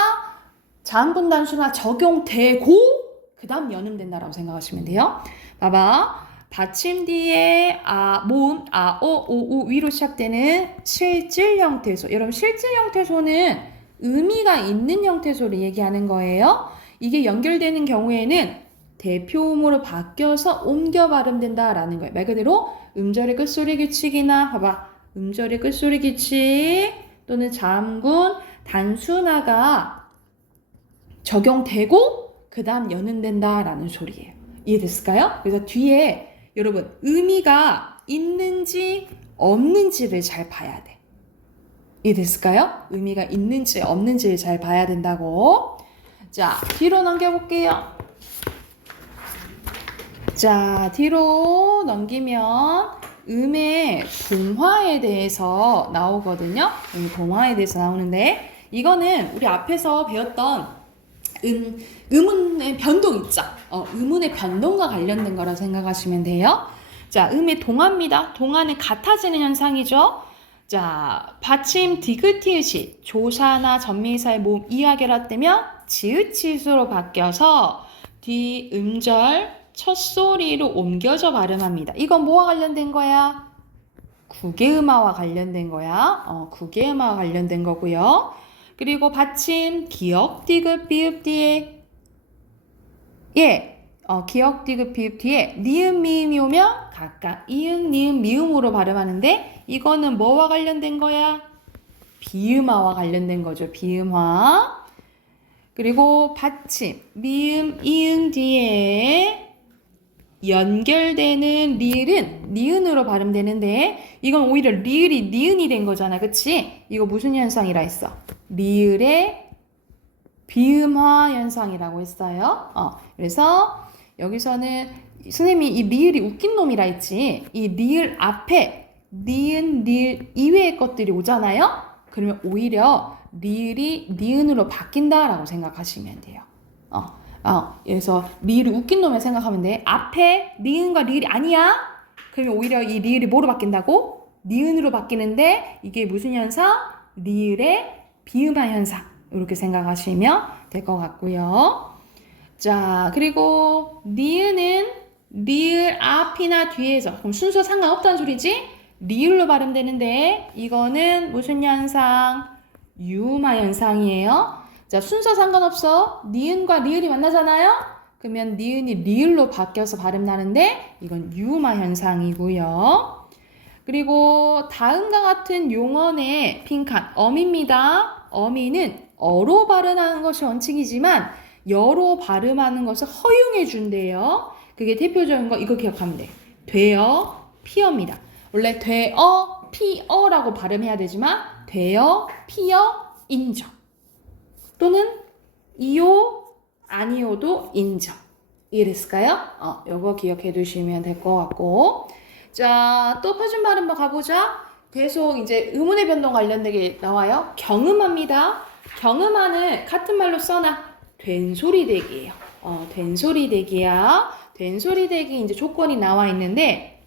자음군 단순화 적용되고 그 다음 연음된다라고 생각하시면 돼요. 봐봐. 받침 뒤에 모음, 오, 오, 우 위로 시작되는 실질 형태소. 여러분 실질 형태소는 의미가 있는 형태소를 얘기하는 거예요. 이게 연결되는 경우에는 대표음으로 바뀌어서 옮겨 발음된다라는 거예요. 말 그대로 음절의 끝소리 규칙이나 봐봐. 음절의 끝소리 규칙 또는 잠군, 단순화가 적용되고 그 다음 연음된다라는 소리예요. 이해됐을까요? 그래서 뒤에 여러분 의미가 있는지 없는지를 잘 봐야 돼. 이해됐을까요? 의미가 있는지 없는지를 잘 봐야 된다고. 자, 뒤로 넘겨볼게요. 자, 뒤로 넘기면 음의 동화에 대해서 나오거든요. 동화에 대해서 나오는데 이거는 우리 앞에서 배웠던 음운의 변동 있죠? 음운의 변동과 관련된 거라 생각하시면 돼요. 자, 음의 동화입니다. 동화는 같아지는 현상이죠. 자, 받침 디귿티읕이 조사나 전미사의 모음 이하결합되면 지읒치읒으로 바뀌어서 뒤 음절 첫 소리로 옮겨져 발음합니다. 이건 뭐와 관련된 거야? 구개음화와 관련된 거야. 구개음화와 관련된 거고요. 그리고 받침 기역 디귿 비읍 뒤에 기역 디귿 비읍 뒤에 니은 미음이 오면 각각 이응 니은 미음으로 발음하는데 이거는 뭐와 관련된 거야? 비음화와 관련된 거죠. 비음화. 그리고 받침 미음 이응 뒤에 연결되는 리을은 니은으로 발음되는데 이건 오히려 리을이 니은이 된 거잖아. 그치? 이거 무슨 현상이라 했어? 리을의 비음화 현상이라고 했어요. 그래서 여기서는 선생님이 이 리을이 웃긴 놈이라 했지. 이 리을 앞에 니은, 리을 이외의 것들이 오잖아요. 그러면 오히려 리을이 니은으로 바뀐다라고 생각하시면 돼요. 그래서 리을이 웃긴 놈을 생각하면 돼. 앞에 니은과 리을이 아니야? 그러면 오히려 이 리을이 뭐로 바뀐다고? 니은으로 바뀌는데 이게 무슨 현상? 리을의 비음화 현상. 이렇게 생각하시면 될 것 같고요. 자, 그리고 니은은 리을 앞이나 뒤에서 그럼 순서 상관없다는 소리지? 리을로 발음되는데 이거는 무슨 현상? 유음화 현상이에요. 자, 순서 상관없어. 니은과 리을이 만나잖아요? 그러면 니은이 리을로 바뀌어서 발음 나는데 이건 유음화 현상이고요. 그리고 다음과 같은 용언의 빈칸 어미입니다. 어미는 어로 발음하는 것이 원칙이지만 여로 발음하는 것을 허용해 준대요. 그게 대표적인 거 이거 기억하면 돼. 되어, 피어입니다. 원래 되어, 피어라고 발음해야 되지만 되어, 피어, 인정. 또는 이요, 아니요도 인정. 이해됐을까요? 요거 기억해 두시면 될 것 같고. 자, 또 표준 발음 한번 가보자. 계속 이제 음운의 변동 관련되게 나와요. 경음합니다. 경음하는 같은 말로 써놔. 된소리대기예요. 된소리대기야. 된소리대기 이제 조건이 나와 있는데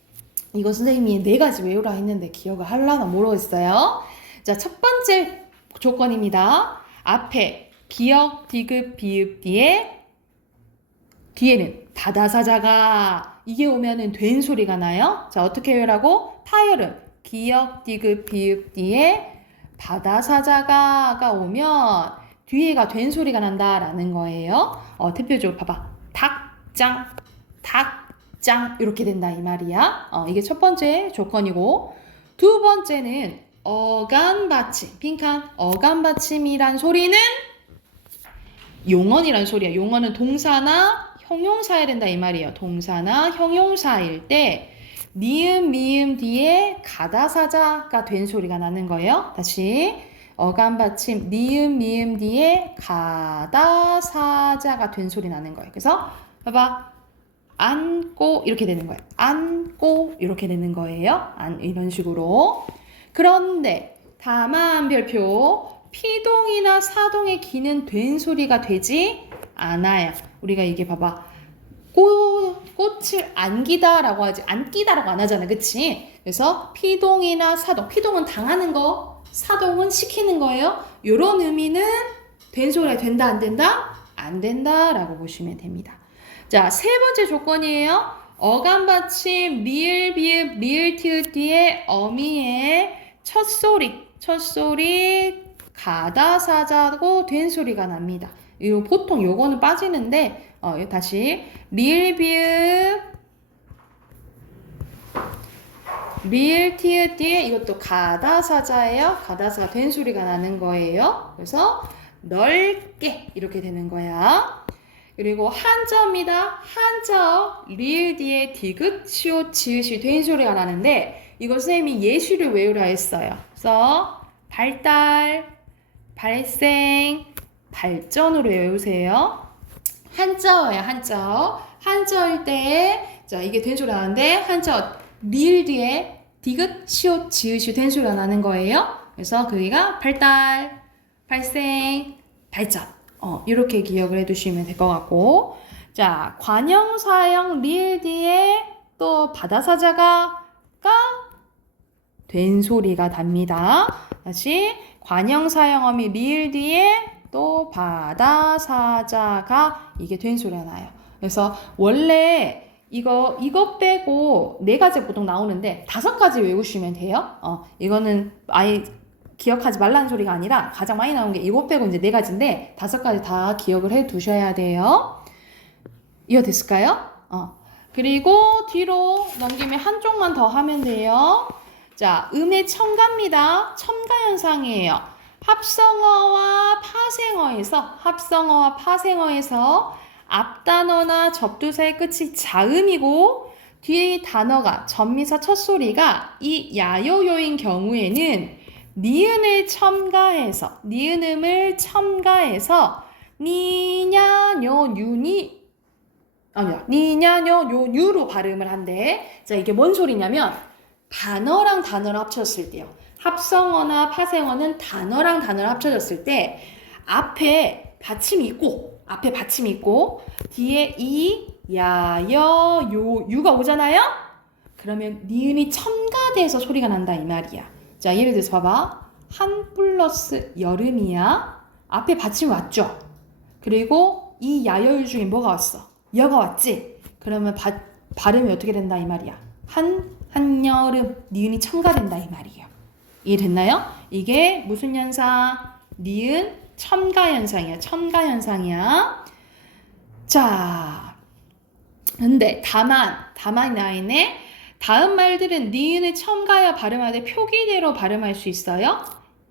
이거 선생님이 4가지 외우라 했는데 기억을 하려나 모르겠어요. 자, 첫 번째 조건입니다. 앞에 기역, 디귿, 비읍 뒤에는 다다사자가 이게 오면은 된 소리가 나요. 자, 어떻게 외우라고? 파열음 기역, 디귿, 비읍 뒤에 다다사자가가 오면 뒤에가 된 소리가 난다라는 거예요. 대표적으로 봐봐. 닭장, 닭장 이렇게 된다 이 말이야. 이게 첫 번째 조건이고 두 번째는 어간받침, 빈칸 어간받침이란 소리는 용언이란 소리야. 용언은 동사나 형용사해야 된다 이 말이에요. 동사나 형용사일 때 니은, 미음 뒤에 가다사자가 된 소리가 나는 거예요. 다시 어간받침 니은, 미음 뒤에 가다사자가 된 소리 나는 거예요. 그래서 봐봐. 안고 이렇게 되는 거예요. 안고 이렇게 되는 거예요. 이런 식으로. 그런데 다만 별표 피동이나 사동의 기는 된 소리가 되지 않아요. 우리가 이게 봐봐. 꽃을 안기다라고 하지 안기다라고 안 하잖아. 그치? 그래서 피동이나 사동. 피동은 당하는 거. 사동은 시키는 거예요. 이런 의미는 된 소리가 된다 안 된다? 안 된다라고 보시면 됩니다. 자, 세 번째 조건이에요. 어간받침 리을 비읍 리을 티읕 뒤에 어미의 첫 소리 가다사자고 된 소리가 납니다. 이거 보통 요거는 빠지는데 다시 리을 비읍 리을 티읕 뒤에 이것도 가다사자예요. 가다사가 된 소리가 나는 거예요. 그래서 넓게 이렇게 되는 거야. 그리고 한자입니다. 한자 리을 뒤에 디귿 시옷 지읒이 된 소리가 나는데 이거 선생님이 예시를 외우라 했어요. 그래서 발달, 발생, 발전으로 외우세요. 한자어야 한자어. 한자어일 때 자 이게 된 소리가 나는데 한자어 리을 뒤에 디귿 시옷 지읒이 된 소리가 나는 거예요. 그래서 그게 발달, 발생, 발전. 이렇게 기억을 해두시면 될 것 같고, 자 관형사형 리을 뒤에 또 바다사자가 된 소리가 답니다. 다시 관형사형어미 리을 뒤에 또 바다사자가 이게 된 소리가 나요. 그래서 원래 이거 빼고 4가지 보통 나오는데 5가지 외우시면 돼요. 이거는 아예 기억하지 말라는 소리가 아니라 가장 많이 나오는 게 이거 빼고 이제 4가지인데 5가지 다 기억을 해 두셔야 돼요. 이해됐을까요? 그리고 뒤로 넘기면 한쪽만 더 하면 돼요. 자, 음의 첨가입니다. 첨가 현상이에요. 합성어와 파생어에서 앞단어나 접두사의 끝이 자음이고 뒤에 단어가 전미사 첫 소리가 이 야요요인 경우에는 니은을 첨가해서 니은음을 첨가해서 니냐뇨 유니 아니야 니냐뇨 요유로 발음을 한대. 자 이게 뭔 소리냐면 단어랑 단어를 합쳤을 때요. 합성어나 파생어는 단어랑 단어를 합쳐졌을 때 앞에 받침이 있고 뒤에 이, 야, 여, 요, 유가 오잖아요? 그러면 니은이 첨가돼서 소리가 난다 이 말이야. 자 예를 들어서 봐봐. 한 플러스 여름이야. 앞에 받침이 왔죠? 그리고 이 야여유 중에 뭐가 왔어? 여가 왔지? 그러면 발음이 어떻게 된다 이 말이야. 한여름 니은이 첨가된다 이 말이에요. 이해됐나요? 이게 무슨 현상? 니은 첨가 현상이야. 자, 근데 다만 나이네. 다음 말들은 니은을 첨가하여 발음할 때 표기대로 발음할 수 있어요.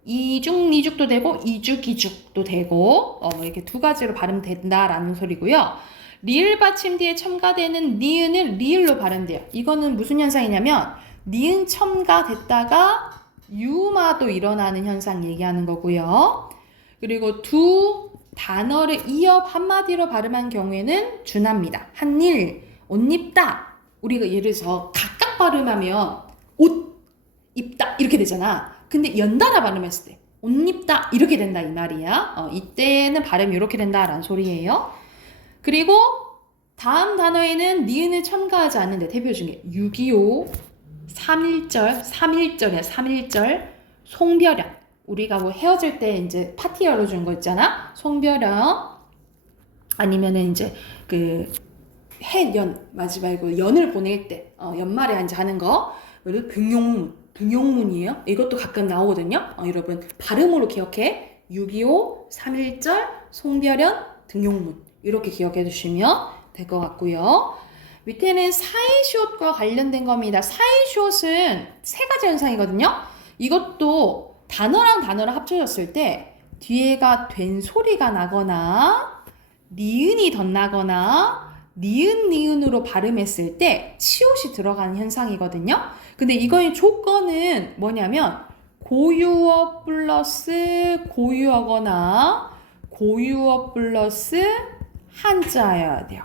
이죽, 니죽도 되고 이죽, 이죽도 되고 이렇게 2가지로 발음된다라는 소리고요. 리을 받침 뒤에 첨가되는 니은은 리을로 발음돼요. 이거는 무슨 현상이냐면 니은 첨가됐다가 유마도 일어나는 현상 얘기하는 거고요. 그리고 두 단어를 이어 한마디로 발음한 경우에는 준합니다. 한일, 옷 입다. 우리가 예를 들어서 각각 발음하면 옷 입다 이렇게 되잖아. 근데 연달아 발음했을 때 옷 입다 이렇게 된다 이 말이야. 이때는 발음이 이렇게 된다라는 소리예요. 그리고 다음 단어에는 니은을 첨가하지 않는데 대표 중에 6.25, 3.1절이야. 송별형. 우리가 뭐 헤어질 때 이제 파티 열어주는 거 있잖아. 송별형. 아니면은 이제 마지막에 연을 보낼 때 연말에 이제 하는 거. 그리고 등용문이에요. 이것도 가끔 나오거든요. 여러분 발음으로 기억해. 6.25, 3.1절, 송별형, 등용문. 이렇게 기억해 두시면 될 것 같고요. 밑에는 사이시옷과 관련된 겁니다. 사이시옷은 3가지 현상이거든요. 이것도 단어랑 단어를 합쳐졌을 때 뒤에가 된 소리가 나거나 니은이 덧나거나 니은으로 발음했을 때 치옷이 들어가는 현상이거든요. 근데 이거의 조건은 뭐냐면 고유어 플러스 고유어거나 고유어 플러스 한자여야 돼요.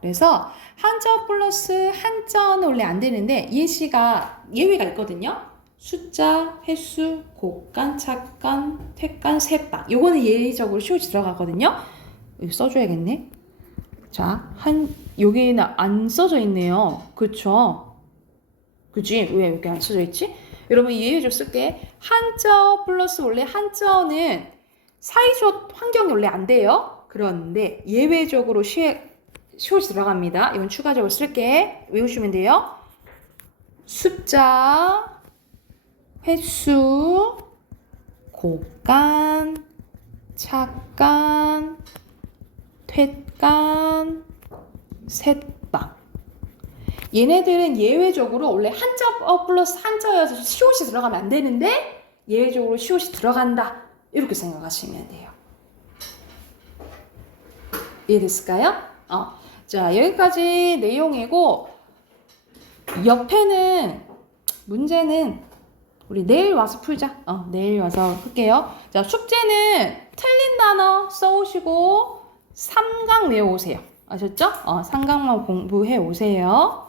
그래서 한자 플러스 한자는 원래 안 되는데 예외가 있거든요. 숫자, 횟수, 곡간, 착간, 퇴간, 세방. 요거는 예외적으로 시옷이 들어가거든요. 여기 써줘야겠네. 자, 여기는 안 써져 있네요. 그쵸? 그치? 왜 이렇게 안 써져 있지? 여러분 예외적으로 쓸게. 한자 플러스 원래 한자는 사이시옷 환경이 원래 안 돼요. 그런데 예외적으로 시옷이 들어갑니다. 이건 추가적으로 쓸게. 외우시면 돼요. 숫자, 횟수, 곡간, 착간, 퇴간, 셋방. 얘네들은 예외적으로 원래 한자 플러스 한자여서 시옷이 들어가면 안 되는데 예외적으로 시옷이 들어간다. 이렇게 생각하시면 돼요. 이해됐을까요? 자, 여기까지 내용이고 옆에는 문제는 우리 내일 와서 풀자. 내일 와서 풀게요. 자, 숙제는 틀린 단어 써오시고 3강 외워오세요. 아셨죠? 3강만 공부해 오세요.